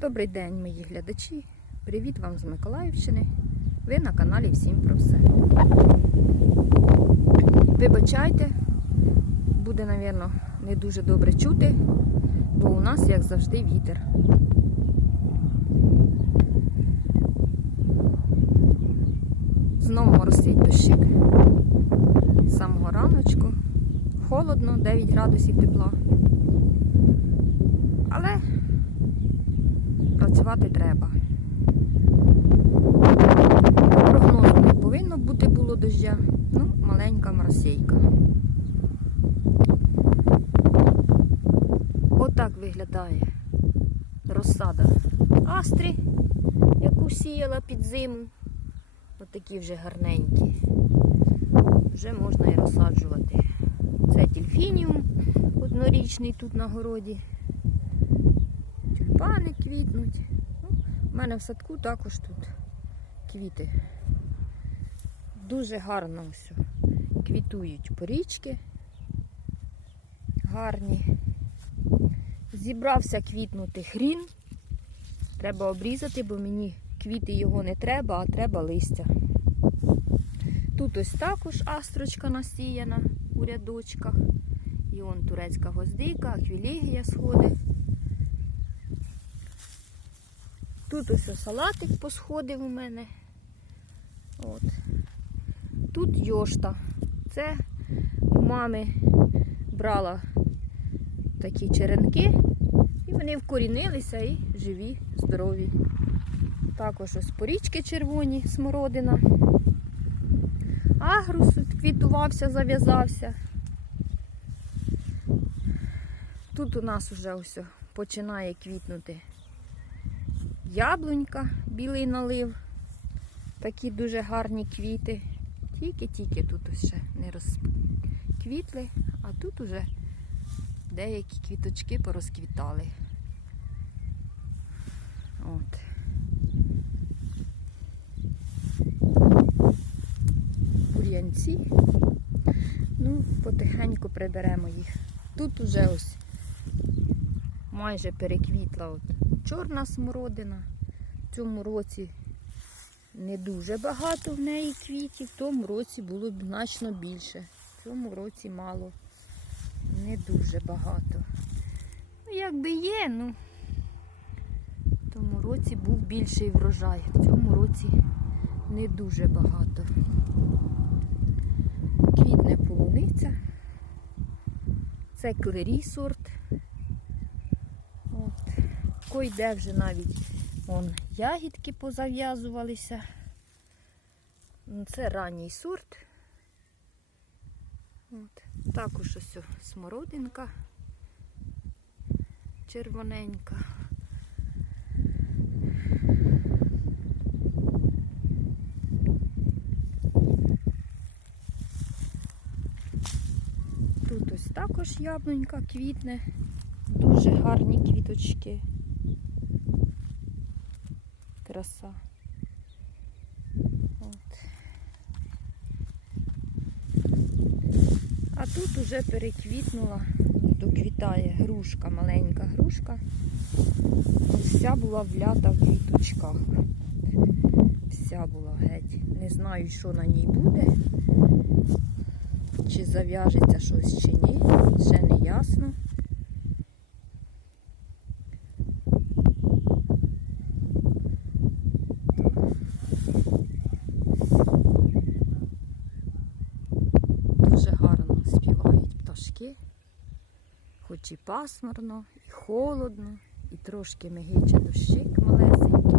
Добрий день, мої глядачі. Привіт вам з Миколаївщини. Ви на каналі Всім про все. Вибачайте, буде, напевно, не дуже добре чути, бо у нас, як завжди, вітер. Знову моросить дощик. З самого раночку. Холодно, 9 градусів тепла. Але працювати треба. Прогнозу не повинно бути було дождя, ну, маленька моросейка. Отак виглядає розсада астрі, яку сіяла під зиму. Отакі вже гарненькі. Вже можна і розсаджувати. Це тільфініум однорічний тут на городі тюльпани квітнуть. Ну, У мене в садку також тут квіти. Дуже гарно все. Квітують порічки. Гарні. Зібрався квітнути хрін. Треба обрізати, бо мені квіти його не треба, а треба листя. Тут ось також астрочка насіяна у рядочках. І он турецька гвоздика, аквілегія сходить. Тут ось салатик посходив у мене. От. Тут йошта. Це у мами брала такі черенки, і вони вкорінилися і живі, здорові. Також ось порічки червоні, смородина. Агрус квітувався, зав'язався. Тут у нас вже ось починає квітнути яблунька, білий налив. Такі дуже гарні квіти. Тільки-тільки тут ще не розквітли, а тут уже деякі квіточки порозквітали. От. Бур'янці. Ну, потихеньку приберемо їх. Тут уже ось майже переквітла от чорна смородина. В цьому році не дуже багато в неї квітів, в тому році було б значно більше. В цьому році мало, не дуже багато. Ну, якби є, ну в тому році був більший врожай. В цьому році не дуже багато. Полуниця. Це клері сорт. Койде вже навіть вон, ягідки позав'язувалися. Це ранній сорт. От. Також ось смородинка червоненька. Тут ось також яблунька квітне. Дуже гарні квіточки. Краса. От. А тут уже переквітнула, доквітає грушка, маленька грушка. Вся була влята в квіточках. Вся була геть. Не знаю, що на ній буде. Чи зав'яжеться щось, чи ні. Ще не ясно. Дуже гарно співають пташки, хоч і пасмурно, і холодно, і трошки мигиче дощик малесенький.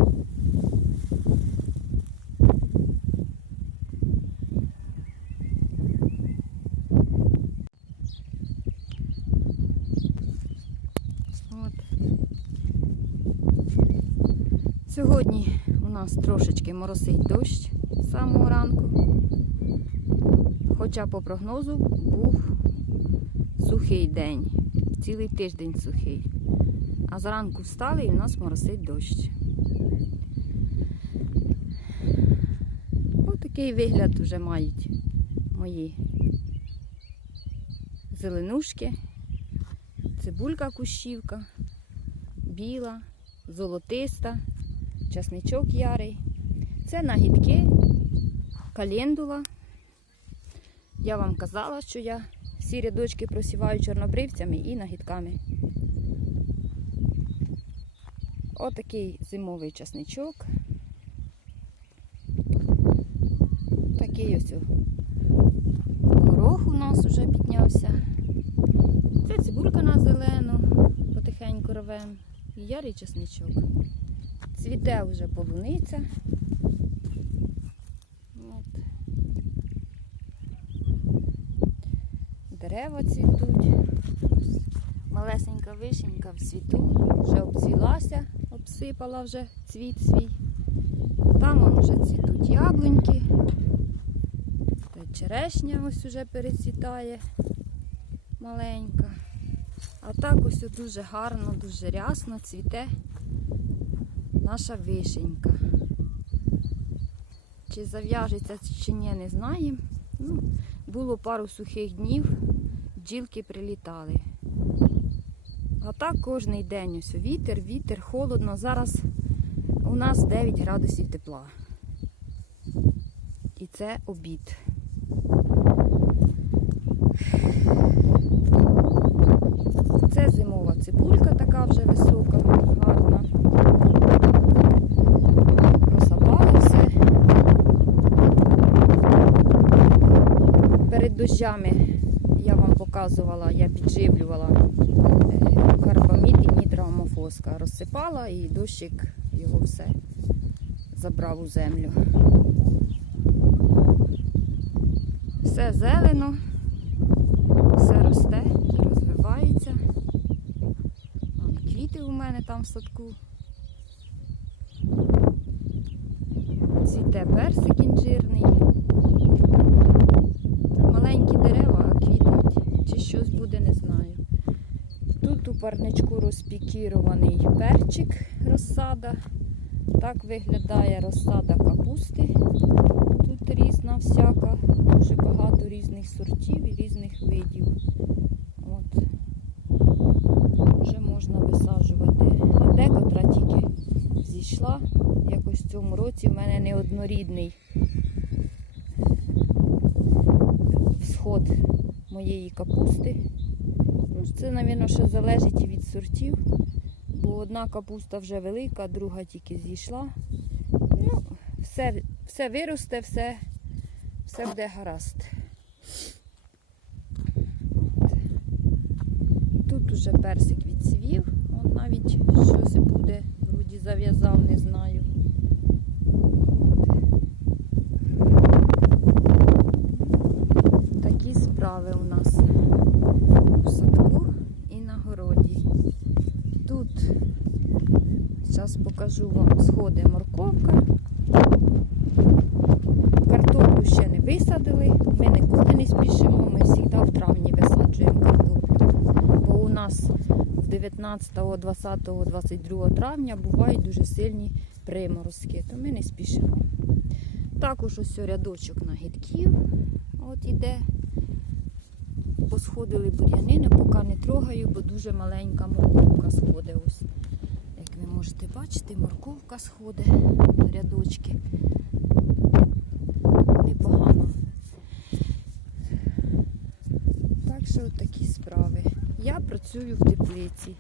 От. Сьогодні у нас трошечки моросить дощ з самого ранку. Хоча по прогнозу був сухий день, цілий тиждень сухий. А зранку встали і в нас моросить дощ. Отакий вигляд вже мають мої зеленушки, цибулька кущівка, біла, золотиста, часничок ярий. Це нагідки, календула. Я вам казала, що я всі рядочки просіваю чорнобривцями і нагідками. Отакий зимовий часничок. Такий ось горох у нас вже піднявся. Це цибулька на зелену, потихеньку рвем. І ярий часничок. Цвіте вже полуниця. От. Дерева цвітуть. Малесенька вишенька в цвіту, вже обцвілася, обсипала вже цвіт свій. Там вже цвітуть яблуньки. Черешня ось уже перецвітає маленька. А так ось дуже гарно, дуже рясно цвіте наша вишенька. Чи зав'яжеться, чи ні, не знаємо. Ну, було пару сухих днів, бджілки прилітали. А так кожний день ось вітер, вітер, холодно. Зараз у нас 9 градусів тепла. І це обід. Це зимова цибулька така вже висока, гарна. Просапали все. Дощами я вам показувала, я підживлювала е, карбамід і нітроамофоска. Розсипала і дощик його все забрав у землю. Все зелено, все росте, розвивається. Квіти у мене там в садку. Цвіте персик інжирний. Маленькі дерева, а Щось буде, не знаю. Тут у парничку розпікірований перчик розсада. Так виглядає розсада капусти. Тут різна всяка, дуже багато різних сортів і різних видів. От. Вже можна висаджувати. А декотра тільки зійшла. Якось в цьому році в мене неоднорідний всход моєї капусти. Це, мабуть, ще залежить від сортів, бо одна капуста вже велика, друга тільки зійшла. Ну, все, все виросте, все, все буде гаразд. Тут уже персик відцвів, он навіть щось буде, вроді зав'язав, не знаю. Такі справи у нас у садку і на городі. Тут зараз покажу вам сходи морковка. Картоплю ще не висадили. Ми ніколи не спішимо, ми завжди в травні висаджуємо картоплю. Бо у нас 19, 20, 22 травня бувають дуже сильні приморозки, то ми не спішимо. Також ось рядочок нагідків. От іде. Посходили бур'янини, поки не трогаю, бо дуже маленька морковка сходить. Можете бачити, морковка сходить рядочки. Непогано. Так що такі справи. Я працюю в теплиці.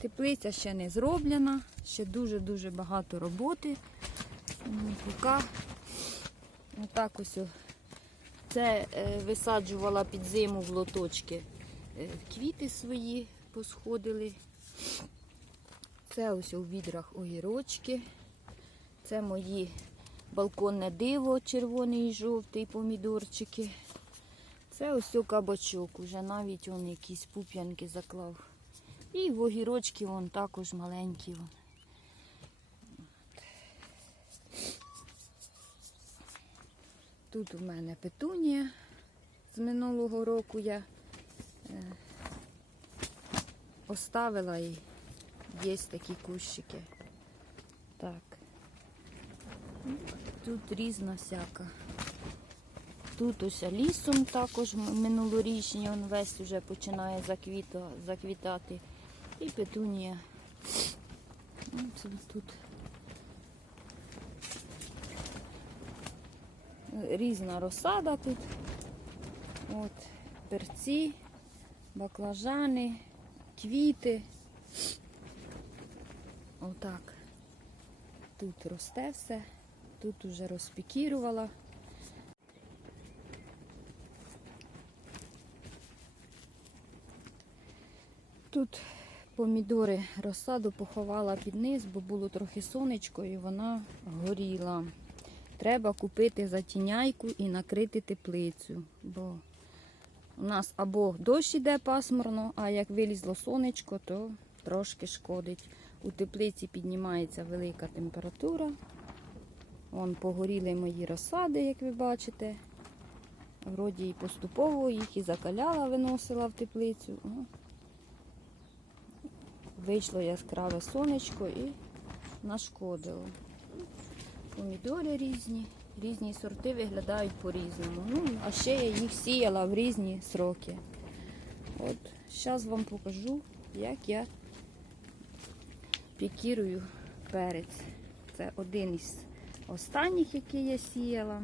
Теплиця ще не зроблена, ще дуже-дуже багато роботи. Поки отак ось. Це е, висаджувала під зиму в лоточки е, квіти свої посходили. Це ось у відрах огірочки. Це мої балконне диво, червоний і жовтий помідорчики. Це ось о кабачок, уже навіть он якісь пуп'янки заклав. І в огірочки вон також маленькі. Тут у мене петунія з минулого року я е, оставила і є такі кущики. Так. Тут різна всяка. Тут ось лісом також м- минулорічні, он весь вже починає заквіта, заквітати. І петунія. Ось тут різна розсада тут. От, перці, баклажани, квіти. Отак. Тут росте все, тут уже розпікірувала. Тут помідори розсаду поховала під низ, бо було трохи сонечко і вона горіла. Треба купити затіняйку і накрити теплицю, бо у нас або дощ іде пасмурно, а як вилізло сонечко, то трошки шкодить. У теплиці піднімається велика температура. Вон погоріли мої розсади, як ви бачите. Вроді і поступово їх і закаляла, виносила в теплицю. Вийшло яскраве сонечко і нашкодило. Помідори різні, різні сорти виглядають по-різному. Ну, а ще я їх сіяла в різні сроки. От, зараз вам покажу, як я пікірую перець. Це один із останніх, який я сіяла.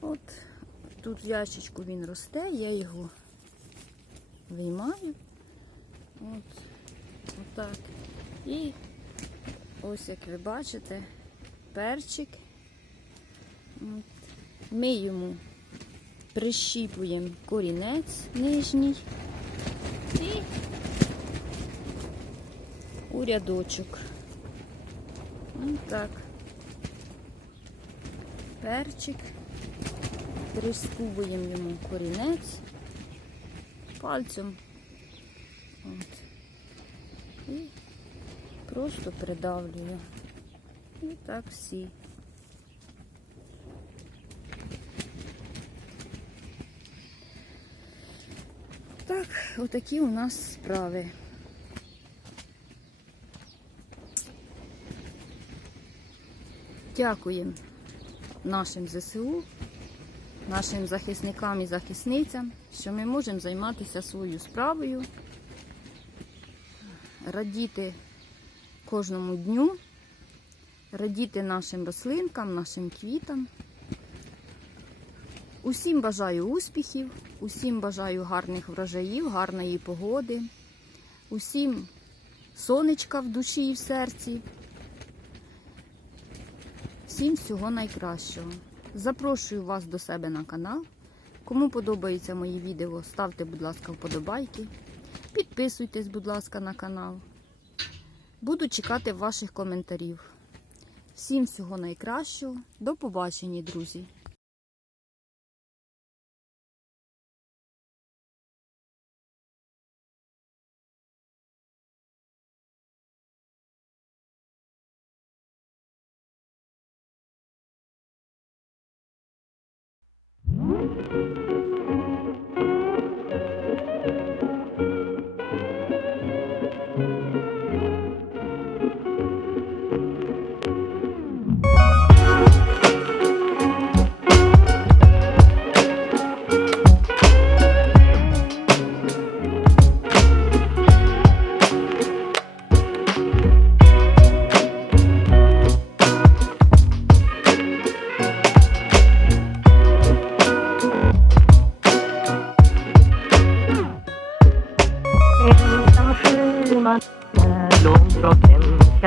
От тут ящичку він росте, я його виймаю. От, отак. І ось як ви бачите, перчик. От. Ми йому прищіпуємо корінець нижній і у рядочок. Ось так. Перчик. Прискубуємо йому корінець пальцем. От. І просто придавлюю. І так всі. Так, отакі у нас справи. Дякуємо нашим ЗСУ, нашим захисникам і захисницям, що ми можемо займатися своєю справою, радіти кожному дню, радіти нашим рослинкам, нашим квітам. Усім бажаю успіхів, усім бажаю гарних врожаїв, гарної погоди, усім сонечка в душі і в серці. Всім всього найкращого. Запрошую вас до себе на канал. Кому подобаються мої відео, ставте, будь ласка, вподобайки. Підписуйтесь, будь ласка, на канал. Буду чекати ваших коментарів. Всім всього найкращого. До побачення, друзі!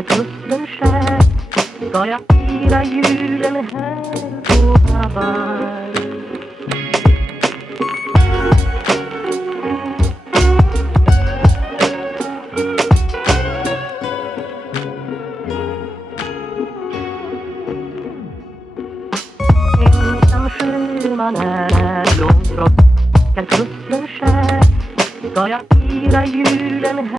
Långstråken kusten skär Ska jag fira julen här på Hawaii?